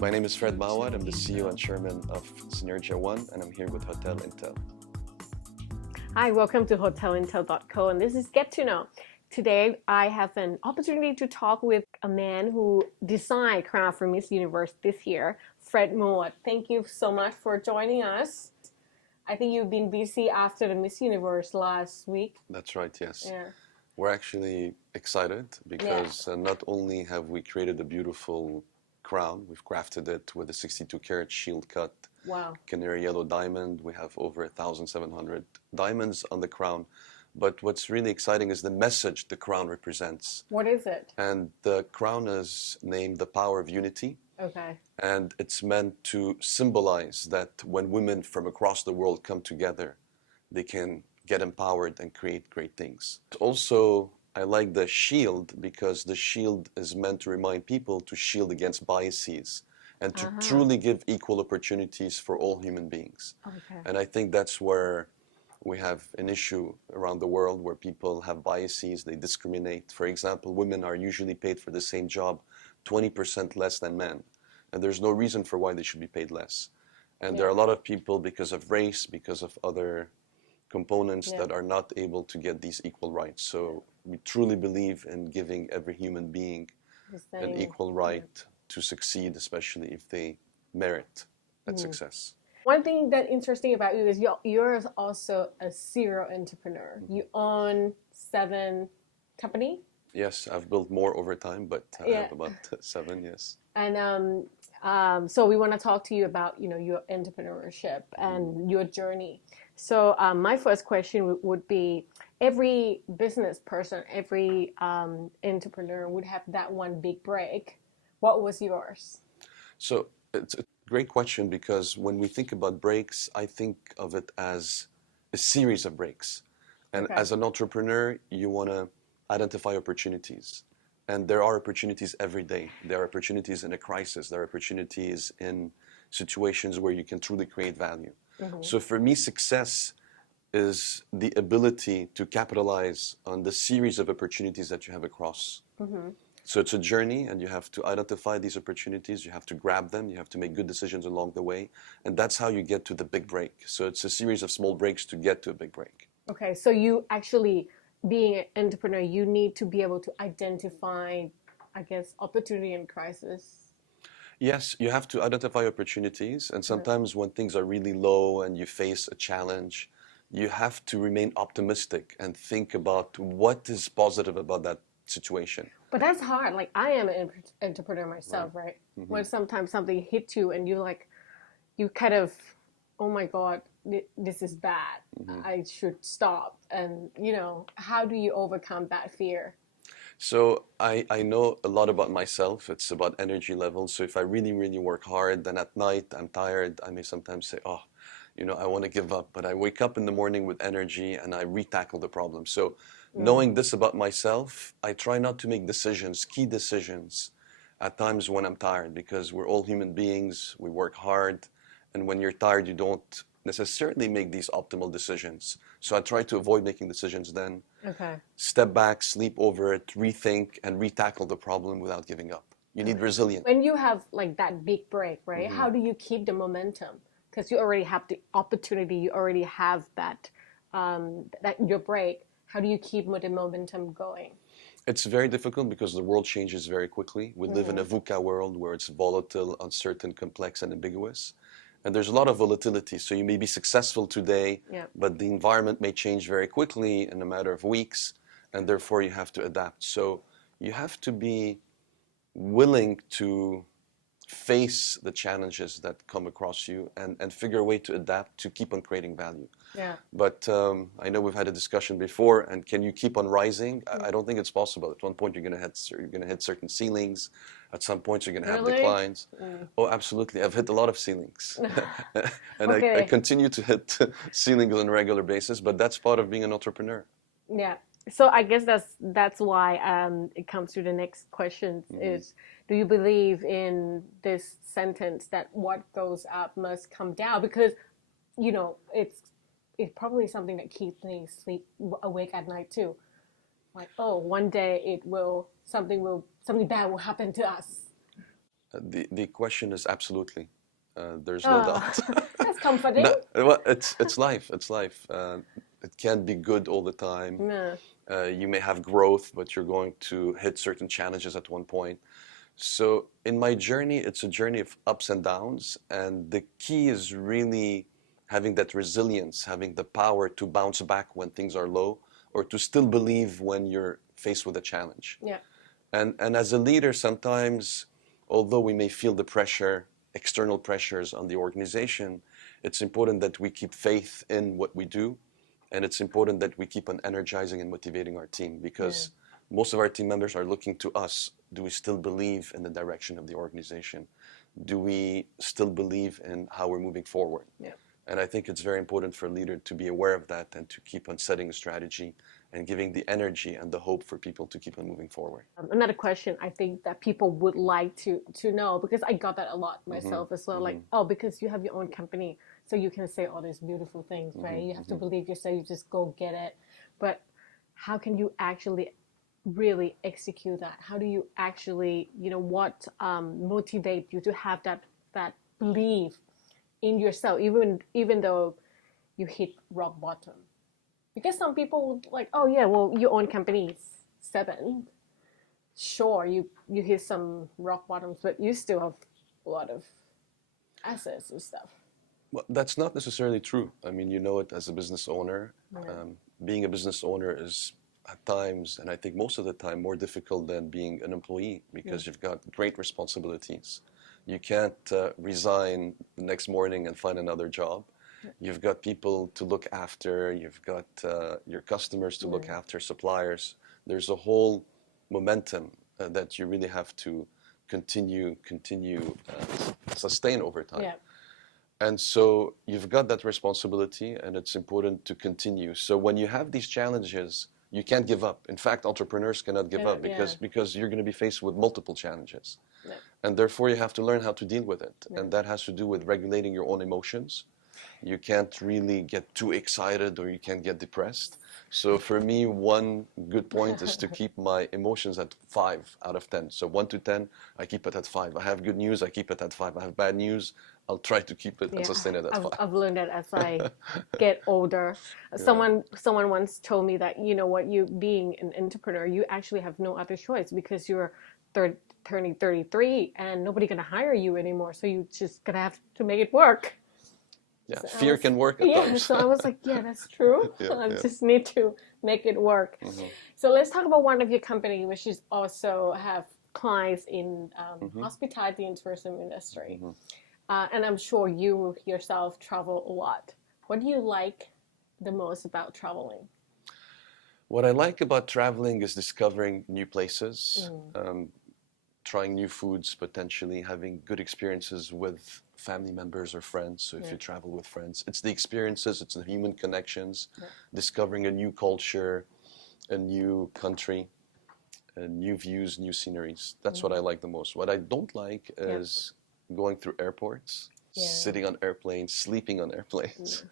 My name is Fred Mouawad. I'm the CEO and Chairman of Synergia One, and I'm here with Hotelintel. Hi, welcome to Hotelintel.co, and this is Get to Know. Today, I have an opportunity to talk with a man who designed Crown for Miss Universe this year, Fred Mouawad. Thank you so much for joining us. I think you've been busy after the Miss Universe last week. That's right, yes. Yeah. We're actually excited because not only have we created a beautiful crown, we've crafted it with a 62 karat shield cut, Wow. canary yellow diamond. We have over 1,700 diamonds on the crown. But what's really exciting is the message the crown represents. What is it? And the crown is named the power of unity. Okay. And it's meant to symbolize that when women from across the world come together, they can get empowered and create great things. Also, I like the shield because the shield is meant to remind people to shield against biases and to truly give equal opportunities for all human beings. Okay. And I think that's where we have an issue around the world where people have biases, they discriminate. For example, women are usually paid for the same job 20% less than men. And there's no reason for why they should be paid less. And there are a lot of people, because of race, because of other components, that are not able to get these equal rights. So we truly believe in giving every human being an equal right to succeed, especially if they merit that success. One thing that's interesting about you is you're also a serial entrepreneur. You own 7 companies. Yes, I've built more over time, but I have about 7, yes. And so we want to talk to you about, your entrepreneurship and your journey. So my first question would be, every business person, every entrepreneur would have that one big break. What was yours? So it's a great question because when we think about breaks, I think of it as a series of breaks. And as an entrepreneur, you want to identify opportunities. And there are opportunities every day. There are opportunities in a crisis. There are opportunities in situations where you can truly create value. So for me, success is the ability to capitalize on the series of opportunities that you have across. So it's a journey, and you have to identify these opportunities. You have to grab them. You have to make good decisions along the way. And that's how you get to the big break. So it's a series of small breaks to get to a big break. Okay, so you actually, being an entrepreneur, you need to be able to identify, I guess, opportunity and crisis. Yes, you have to identify opportunities. And sometimes when things are really low and you face a challenge, you have to remain optimistic and think about what is positive about that situation. But that's hard. Like, I am an entrepreneur myself, right? When sometimes something hits you and you kind of, oh my God, this is bad. I should stop. And, how do you overcome that fear? So I know a lot about myself. It's about energy levels. So if I really, really work hard, then at night I'm tired. I may sometimes say, oh, I want to give up. But I wake up in the morning with energy and I re-tackle the problem. So knowing this about myself, I try not to make decisions, key decisions, at times when I'm tired, because we're all human beings. We work hard. And when you're tired, you don't necessarily make these optimal decisions. So I try to avoid making decisions then. Okay. Step back, sleep over it, rethink, and re-tackle the problem without giving up. You need resilience. When you have like that big break, right? How do you keep the momentum? Because you already have the opportunity, you already have that your break. How do you keep the momentum going? It's very difficult because the world changes very quickly. We live in a VUCA world where it's volatile, uncertain, complex, and ambiguous. And there's a lot of volatility. So you may be successful today, but the environment may change very quickly in a matter of weeks, and therefore you have to adapt. So you have to be willing to face the challenges that come across you and figure a way to adapt to keep on creating value. Yeah. But I know we've had a discussion before, and can you keep on rising? I don't think it's possible. At one point, you're going to hit certain ceilings. At some points, you're going to have declines. Oh, absolutely. I've hit a lot of ceilings. And I continue to hit ceilings on a regular basis, but that's part of being an entrepreneur. Yeah. So I guess that's why it comes to the next question is, do you believe in this sentence that what goes up must come down? Because, it's probably something that keeps me awake at night too. Like, oh, one day something bad will happen to us. The question is absolutely. There's no Oh, doubt. that's comforting. No, well, it's life. It's life. It can't be good all the time. No. You may have growth, but you're going to hit certain challenges at one point. So in my journey, it's a journey of ups and downs, and the key is really having that resilience, having the power to bounce back when things are low, or to still believe when you're faced with a challenge. Yeah. And as a leader, sometimes, although we may feel the pressure, external pressures on the organization, it's important that we keep faith in what we do, and it's important that we keep on energizing and motivating our team, because most of our team members are looking to us. Do we still believe in the direction of the organization? Do we still believe in how we're moving forward? Yeah. And I think it's very important for a leader to be aware of that and to keep on setting a strategy and giving the energy and the hope for people to keep on moving forward. Another question I think that people would like to know, because I got that a lot myself as well. Like, oh, because you have your own company, so you can say all these beautiful things, right? You have to believe yourself. You just go get it. But how can you actually really execute that? How do you actually, what motivate you to have that belief in yourself, even though you hit rock bottom? Because some people would like, oh yeah, well, you own company 7. Sure, you hit some rock bottoms, but you still have a lot of assets and stuff. Well, that's not necessarily true. I mean, you know it as a business owner. Being a business owner is at times, and I think most of the time, more difficult than being an employee, because you've got great responsibilities. You can't resign the next morning and find another job. You've got people to look after. You've got your customers to look after, suppliers. There's a whole momentum that you really have to continue sustain over time. Yeah. And so you've got that responsibility, and it's important to continue. So when you have these challenges, you can't give up. In fact, entrepreneurs cannot give up because you're going to be faced with multiple challenges. Yeah. And therefore, you have to learn how to deal with it. And that has to do with regulating your own emotions. You can't really get too excited, or you can't get depressed. So for me, one good point is to keep my emotions at 5 out of 10. So 1 to 10, I keep it at 5. I have good news, I keep it at 5. I have bad news, I'll try to keep it and sustain it at 5. I've learned that as I get older. Someone once told me that, you know what, you being an entrepreneur, you actually have no other choice, because you're turning 33 and nobody gonna hire you anymore. So you just gonna have to make it work. Yeah, so fear can work at times. So I was like, yeah, that's true. I just need to make it work. So let's talk about one of your company, which is also have clients in hospitality and tourism industry. And I'm sure you yourself travel a lot. What do you like the most about traveling? What I like about traveling is discovering new places, trying new foods, potentially having good experiences with family members or friends. So if you travel with friends, it's the experiences, it's the human connections, discovering a new culture, a new country, new views, new sceneries. That's what I like the most. What I don't like is going through airports, sitting on airplanes, sleeping on airplanes.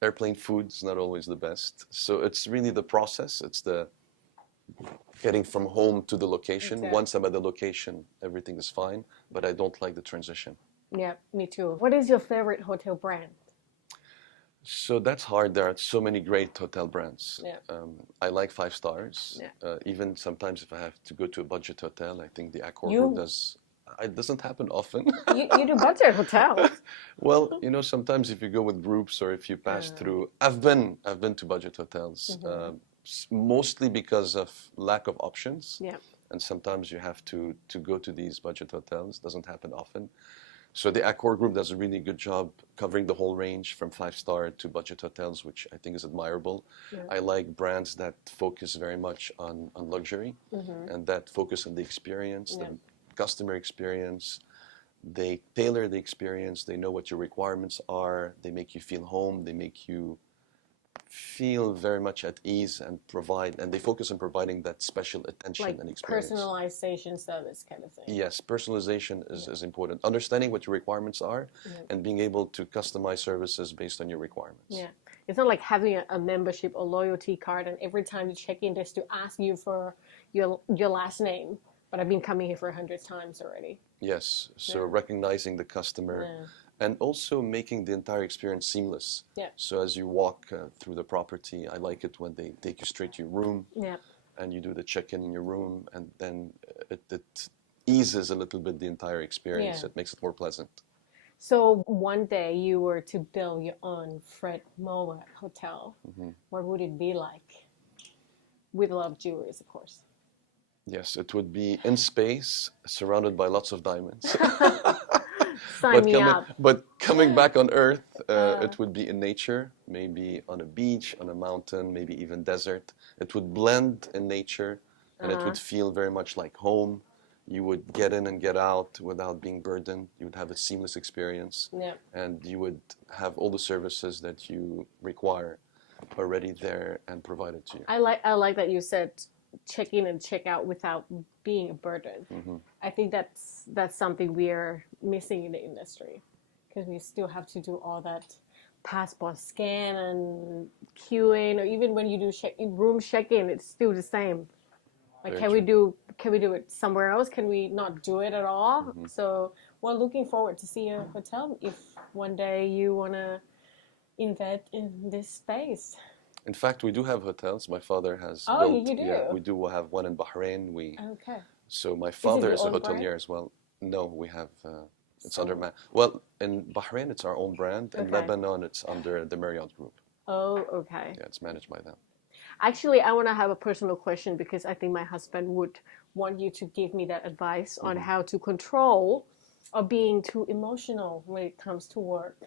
Airplane food is not always the best. So it's really the process. It's the getting from home to the location. Once I'm at the location, everything is fine, but I don't like the transition. Yeah, me too. What is your favorite hotel brand? So that's hard. There are so many great hotel brands. Yeah. I like 5 stars. Even sometimes if I have to go to a budget hotel, I think the Accor You- Group does. It doesn't happen often. You do budget hotels. Well, sometimes if you go with groups or if you pass through, I've been to budget hotels, mostly because of lack of options. Yeah. And sometimes you have to go to these budget hotels. Doesn't happen often. So the Accor Group does a really good job covering the whole range from 5-star to budget hotels, which I think is admirable. I like brands that focus very much on luxury and that focus on the experience, the customer experience. They tailor the experience. They know what your requirements are. They make you feel home. They make you feel very much at ease and they focus on providing that special attention Like and experience. personalization service kind of thing. Yes, personalization is important. Understanding what your requirements are and being able to customize services based on your requirements. Yeah. It's not like having a membership or loyalty card, and every time you check in, there's to ask you for your last name. But I've been coming here for 100 times already. Yes, so Yeah. recognizing the customer Yeah. and also making the entire experience seamless. Yeah. So as you walk through the property, I like it when they take you straight to your room Yeah. and you do the check-in in your room, and then it eases a little bit the entire experience. Yeah. It makes it more pleasant. So one day you were to build your own Fred Mouawad hotel. Hmm. What would it be like? With a lot of jewelry, of course. Yes, it would be in space, surrounded by lots of diamonds. Sign me up. But coming back on Earth, Uh, it would be in nature, maybe on a beach, on a mountain, maybe even desert. It would blend in nature, and it uh-huh. would feel very much like home. You would get in and get out without being burdened. You would have a seamless experience, Yeah. and you would have all the services that you require already there and provided to you. I like that you said check in and check out without being a burden. Hmm. I think that's something we're missing in the industry because we still have to do all that passport scan and queuing, or even when you do room check-in, it's still the same. Like, Very true. can we do it somewhere else? Can we not do it at all? Hmm. So we're looking forward to see a hotel if one day you wanna invest in this space. In fact, we do have hotels. My father has Oh, built, you yeah, do? we do have one in Bahrain. Okay. So my Is it father your is a own brand? hotelier as well. No, we have, it's under, So, well, in Bahrain, it's our own brand. In okay. Lebanon, it's under the Marriott Group. Oh, okay. Yeah, it's managed by them. Actually, I want to have a personal question because I think my husband would want you to give me that advice on Hmm. how to control or being too emotional when it comes to work.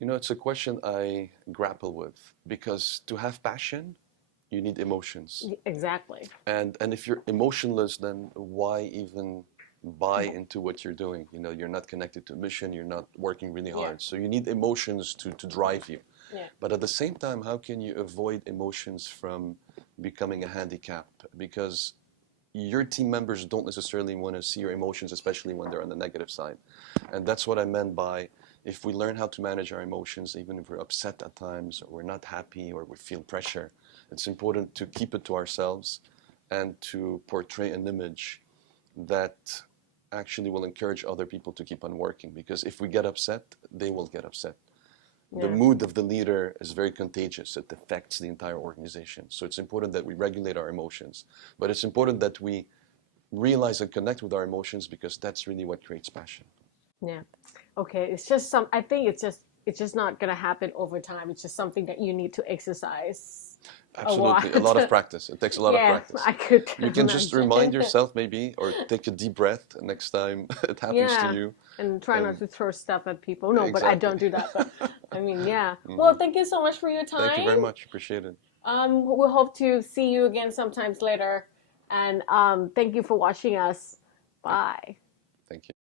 You know, it's a question I grapple with because to have passion, you need emotions. Exactly. And if you're emotionless, then why even buy into what you're doing? You know, you're not connected to a mission, you're not working really Yeah. hard. So you need emotions to drive you. Yeah. But at the same time, how can you avoid emotions from becoming a handicap? Because your team members don't necessarily want to see your emotions, especially when they're on the negative side. And that's what I meant by if we learn how to manage our emotions, even if we're upset at times, or we're not happy, or we feel pressure, it's important to keep it to ourselves and to portray an image that actually will encourage other people to keep on working. Because if we get upset, they will get upset. The Yeah. mood of the leader is very contagious. It affects the entire organization. So it's important that we regulate our emotions. But it's important that we realize and connect with our emotions because that's really what creates passion. Yeah. Okay. It's just I think it's just not gonna happen over time. It's just something that you need to exercise a Absolutely. A lot of lot. practice. It takes a lot of Yeah, practice. I could You can just remind imagine. yourself maybe or take a deep breath next time it happens to Yeah, you. and try not And to throw stuff at people. No, but I exactly. don't do that. But I mean, yeah. Well, Hmm. thank you so much for your Thank you very time. much. Appreciate it. We hope to see you again sometimes later. And thank you for watching us. Thank, Bye. thank you.